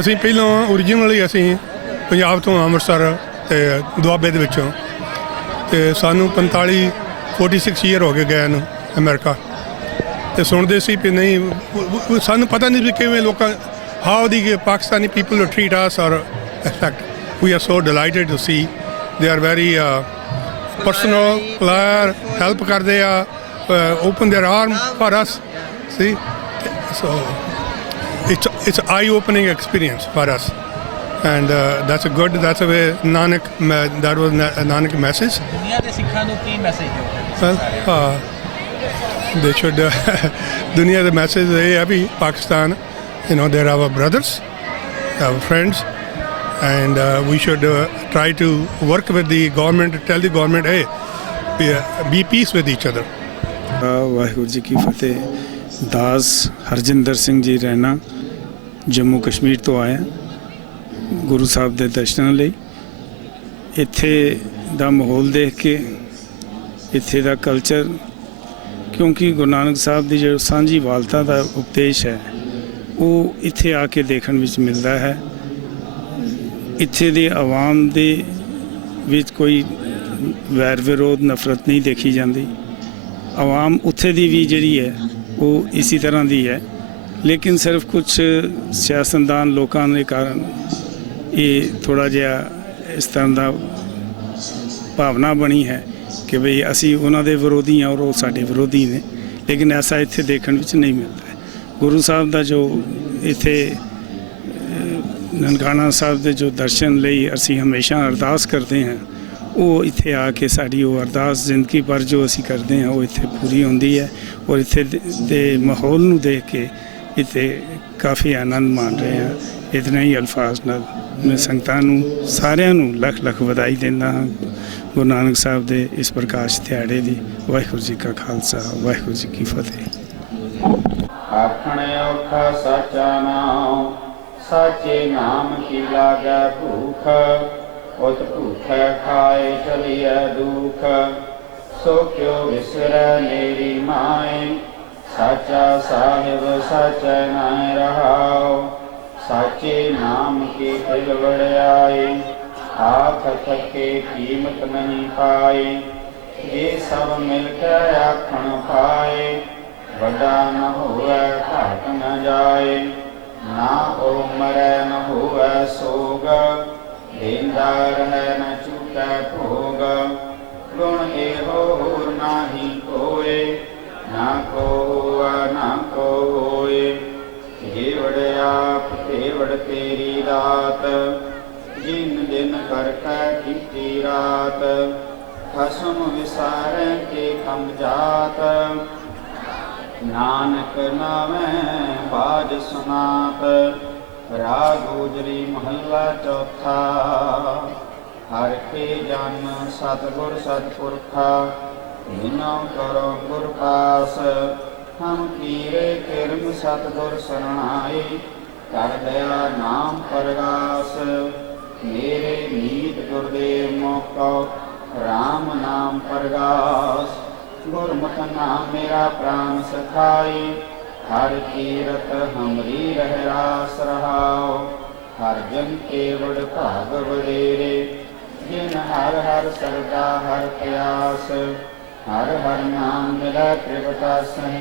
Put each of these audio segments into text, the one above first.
ਅਸੀਂ ਪਹਿਲਾਂ ਓਰੀਜਨਲੀ ਅਸੀਂ ਪੰਜਾਬ ਤੋਂ ਅੰਮ੍ਰਿਤਸਰ ਤੇ ਦੁਆਬੇ ਦੇ ਵਿੱਚੋਂ ਤੇ ਸਾਨੂੰ 46 ਈਅਰ ਹੋ ਗਏ ਗਏ ਨੂੰ ਅਮਰੀਕਾ। ਤੇ ਸੁਣਦੇ ਸੀ ਵੀ ਨਹੀਂ, ਸਾਨੂੰ ਪਤਾ ਨਹੀਂ ਵੀ ਕਿਵੇਂ ਲੋਕਾਂ how the Pakistani people treat us ਔਰ exact. We are so delighted to see they are very personal clear help ਕਰਦੇ ਆ, open their arm for us ਸੀ। So it's eye-opening experience for us, and that's a good, that's a way Nanak, that was a Nanak message. ਦੁਨੀਆ ਦੇ ਸਿੱਖਾਂ ਨੂੰ ਕੀ message ਦਿਓਗੇ? They should ਦੁਨੀਆ ਦਾ message ਇਹ ਹੈ ਵੀ Pakistan, you know, they're our brothers, our friends, and we should try to work with the government, tell the government, hey, be peace with each other. Waheguru ji ਕੀ ਫਤਿਹ। ਦਾਸ ਹਰਜਿੰਦਰ ਸਿੰਘ ਜੀ ਰਹਿਣਾ ਜੰਮੂ ਕਸ਼ਮੀਰ ਤੋਂ ਆਇਆ ਗੁਰੂ ਸਾਹਿਬ ਦੇ ਦਰਸ਼ਨਾਂ ਲਈ। ਇੱਥੇ ਦਾ ਮਾਹੌਲ ਦੇਖ ਕੇ, ਇੱਥੇ ਦਾ ਕਲਚਰ, ਕਿਉਂਕਿ ਗੁਰੂ ਨਾਨਕ ਸਾਹਿਬ ਦੀ ਜੋ ਸਾਂਝੀ ਵਾਲਤਾ ਦਾ ਉਪਦੇਸ਼ ਹੈ ਉਹ ਇੱਥੇ ਆ ਕੇ ਦੇਖਣ ਵਿੱਚ ਮਿਲਦਾ ਹੈ। ਇੱਥੇ ਦੇ ਆਵਾਮ ਦੇ ਵਿੱਚ ਕੋਈ ਵੈਰ ਵਿਰੋਧ ਨਫ਼ਰਤ ਨਹੀਂ ਦੇਖੀ ਜਾਂਦੀ। ਆਵਾਮ ਉੱਥੇ ਦੀ ਵੀ ਜਿਹੜੀ ਹੈ ਉਹ ਇਸੇ ਤਰ੍ਹਾਂ ਦੀ ਹੈ, ਲੇਕਿਨ ਸਿਰਫ ਕੁਝ ਸਿਆਸਤਦਾਨ ਲੋਕਾਂ ਦੇ ਕਾਰਨ ਇਹ ਥੋੜ੍ਹਾ ਜਿਹਾ ਇਸ ਤਰ੍ਹਾਂ ਦਾ ਭਾਵਨਾ ਬਣੀ ਹੈ ਕਿ ਬਈ ਅਸੀਂ ਉਹਨਾਂ ਦੇ ਵਿਰੋਧੀ ਹਾਂ ਔਰ ਉਹ ਸਾਡੇ ਵਿਰੋਧੀ ਨੇ, ਲੇਕਿਨ ਐਸਾ ਇੱਥੇ ਦੇਖਣ ਵਿੱਚ ਨਹੀਂ ਮਿਲਦਾ ਹੈ। ਗੁਰੂ ਸਾਹਿਬ ਦਾ ਜੋ ਇੱਥੇ ਨਨਕਾਣਾ ਸਾਹਿਬ ਦੇ ਜੋ ਦਰਸ਼ਨ ਲਈ ਅਸੀਂ ਹਮੇਸ਼ਾ ਅਰਦਾਸ ਕਰਦੇ ਹਾਂ, ਉਹ ਇੱਥੇ ਆ ਕੇ ਸਾਡੀ ਉਹ ਅਰਦਾਸ ਜ਼ਿੰਦਗੀ ਭਰ ਜੋ ਅਸੀਂ ਕਰਦੇ ਹਾਂ ਉਹ ਇੱਥੇ ਪੂਰੀ ਹੁੰਦੀ ਹੈ। ਔਰ ਇੱਥੇ ਦੇ ਮਾਹੌਲ ਨੂੰ ਦੇਖ ਕੇ ਇੱਥੇ ਕਾਫੀ ਆਨੰਦ ਮਾਣ ਰਹੇ ਹਾਂ। ਇਤਨੇ ਹੀ ਅਲਫਾਜ਼ ਨਾਲ ਮੈਂ ਸੰਗਤਾਂ ਨੂੰ ਸਾਰਿਆਂ ਨੂੰ ਲੱਖ ਲੱਖ ਵਧਾਈ ਦਿੰਦਾ ਹਾਂ ਗੁਰੂ ਨਾਨਕ ਸਾਹਿਬ ਦੇ ਇਸ ਪ੍ਰਕਾਸ਼ ਦਿਹਾੜੇ ਦੀ। ਵਾਹਿਗੁਰੂ ਜੀ ਕਾ ਖਾਲਸਾ, ਵਾਹਿਗੁਰੂ ਜੀ ਕੀ ਫਤਿਹ। ਆਖਣੇ ਔਖਾ ਸਾਚਾ ਨਾਮ, ਸਾਚੇ ਨਾਮ ਕੀ ਲਾਗੈ ਭੂਖ, ਉਤ ਭੂਖੈ ਖਾਏ ਚਲੀਐ ਦੁਖ, ਸੋ ਕਿਉ ਵਿਸਰੈ ਮੇਰੀ ਮਾਏ, ਸਾਚਾ ਸਾਹਿਬ ਸਾਚੈ ਨਾਇ ਰਹਾਉ, ਸਾਚੇ ਨਾਮ ਕੀ ਦਿਲ ਵੜਿਆਈ, ਆਖ ਥਕੇ ਕੀਮਤ ਨਹੀਂ ਪਾਈ, ਇਹ ਸਭ ਮਿਲ ਕੇ ਆਖਣ ਪਾਏ, ਵੱਡਾ ਨ ਹੋਵੈ ਘਾਟ ਨ ਜਾਏ, ਨਾ ਉਹ ਮਰੈ ਨ ਹੋਵੈ ਸੋਗ, ਦੇਂਦਾ ਰਹਿ ਨ ਚੁਕੈ ਭੋਗ, ਗੁਣ ਇਹੋ ਹੋਰ ਨਾਹੀ ਕੋਇ, ਨਾ ਕੋ ਹੋਵੈ ਨਾ ਕੋ ਹੋਇ, ਜੀਵੜ ਆਪ ਤੇਵੜ ਤੇਰੀ ਦਾਤ, ਜਿਨ ਦਿਨ ਕਰ ਕੈ ਕੀਤੀ ਰਾਤ, ਖਸਮ ਵਿਸਾਰੈ ਕੇ ਕਮ ਜਾਤ, ਨਾਨਕ ਨਾਮੈ ਬਾਜ ਸੁਨਾਤ। ਰਾਗ ਗੁਜਰੀ ਮਹੱਲਾ ਚੌਥਾ। ਹਰਿ ਕੇ ਜਨ ਸਤਿਗੁਰ ਸਤਿਪੁਰਖਾ, ਬਿਨਉ ਕਰੋ ਗੁਰ ਪਾਸ, ਹਮ ਕੀਰੇ ਕਿਰਮ ਸਤਿਗੁਰ ਸਰਣਾਈ, ਕਰ ਦਇਆ ਨਾਮ ਪਰਗਾਸ, ਮੇਰੇ ਨੀਤ ਗੁਰਦੇਵ ਮੋਕੋ, ਰਾਮ ਨਾਮ ਪਰਗਾਸ, ਗੁਰਮੁਖ ਨਾਮ ਮੇਰਾ ਪ੍ਰਾਨ ਸਖਾਈ, ਹਰ ਕੀਰਤ ਹਮਰੀ ਰਹਿ ਰਾਸ ਰਹਾਉ, ਹਰ ਜਨ ਕੇਵੜ ਭਾਗ ਵਡੇਰੇ, ਜਿਨ ਹਰ ਹਰ ਸਰਦਾ ਹਰ ਪਿਆਸ, ਹਰ ਹਰ ਨਾਮ ਮਿਲੈ ਤ੍ਰਿਪਤਾਸਹਿ,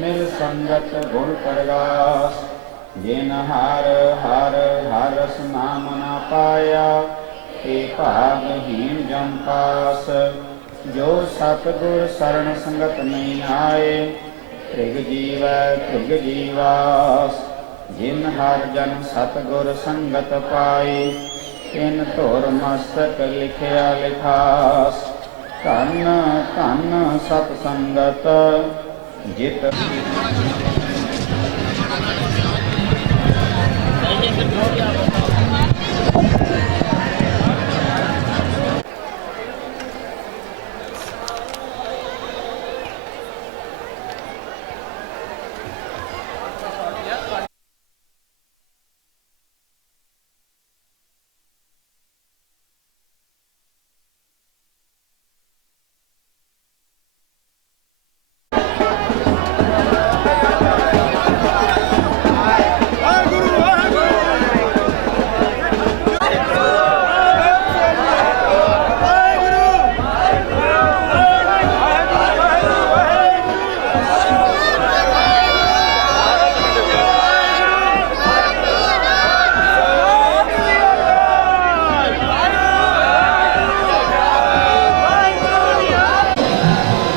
ਮਿਲ ਸੰਗਤ ਗੁਣ ਪਰਗਾਸ, ਜਿਨ ਹਰ ਹਰ ਹਰ ਰਸ ਨਾਮ ਨਾ ਪਾਇਆ, ਤੇ ਭਾਗਹੀਨ ਜਮ ਪਾਸ, ਜੋ ਸਤਿਗੁਰ ਸਰਣ ਸੰਗਤ ਨਹੀਂ ਆਏ, ਤ੍ਰਿਗ ਜੀਵੈ ਤ੍ਰਿਗ ਜੀਵਾਸ, ਜਿਨ ਹਰ ਜਨ ਸਤਿਗੁਰ ਸੰਗਤ ਪਾਈ, ਇਨ ਧੁਰ ਮਸਤਕ ਲਿਖਿਆ ਲਿਖਾਸ, ਧੰਨ ਧੰਨ ਸਤ ਸੰਗਤ ਜਿਤ।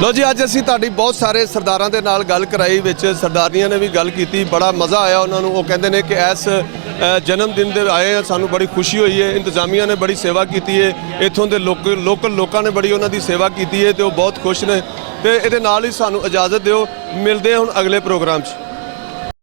ਲੋ ਜੀ, ਅੱਜ ਅਸੀਂ ਤੁਹਾਡੀ ਬਹੁਤ ਸਾਰੇ ਸਰਦਾਰਾਂ ਦੇ ਨਾਲ ਗੱਲ ਕਰਾਈ, ਵਿੱਚ ਸਰਦਾਰਨੀਆਂ ਨੇ ਵੀ ਗੱਲ ਕੀਤੀ, ਬੜਾ ਮਜ਼ਾ ਆਇਆ ਉਹਨਾਂ ਨੂੰ। ਉਹ ਕਹਿੰਦੇ ਨੇ ਕਿ ਇਸ ਜਨਮ ਦਿਨ ਦੇ ਆਏ ਆ, ਸਾਨੂੰ ਬੜੀ ਖੁਸ਼ੀ ਹੋਈ ਹੈ। ਇੰਤਜ਼ਾਮੀਆਂ ਨੇ ਬੜੀ ਸੇਵਾ ਕੀਤੀ ਹੈ, ਇੱਥੋਂ ਦੇ ਲੋਕਲ ਲੋਕਾਂ ਨੇ ਬੜੀ ਉਹਨਾਂ ਦੀ ਸੇਵਾ ਕੀਤੀ ਹੈ ਤੇ ਉਹ ਬਹੁਤ ਖੁਸ਼ ਨੇ। ਤੇ ਇਹਦੇ ਨਾਲ ਹੀ ਸਾਨੂੰ ਇਜਾਜ਼ਤ ਦਿਓ, ਮਿਲਦੇ ਹਾਂ ਹੁਣ ਅਗਲੇ ਪ੍ਰੋਗਰਾਮ 'ਚ।